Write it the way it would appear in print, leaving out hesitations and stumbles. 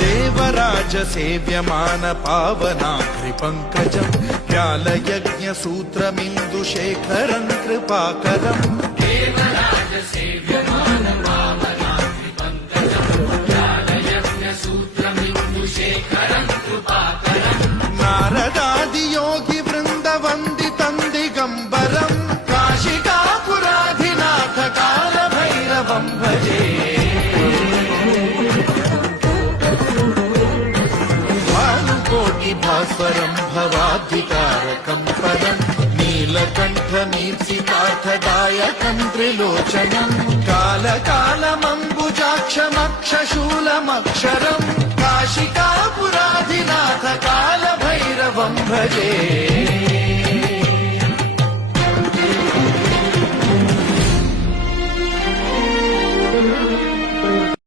देवराज सेव्यमान पावनाघ्रि पंकजं व्यालयज्ञ सूत्रमिन्दुशेखरं कृपाकरं देवराज सेव्यमान पावनाघ्रि पंकजं व्यालयज्ञ सूत्रमिन्दुशेखरं कृपाकरं नारदादि योगी वृंद वंदितं दिगंबरं काशिकापुराधिनाथ काल भैरवं भजे भास्वरं भवाद्वितारकं परं नीलकण्ठमीप्सितार्थदायकं त्रिलोचनं कालकालमम्बुजाक्षमक्षशूलमक्षरं काशिकापुराधिनाथ कालभैरवं भजे।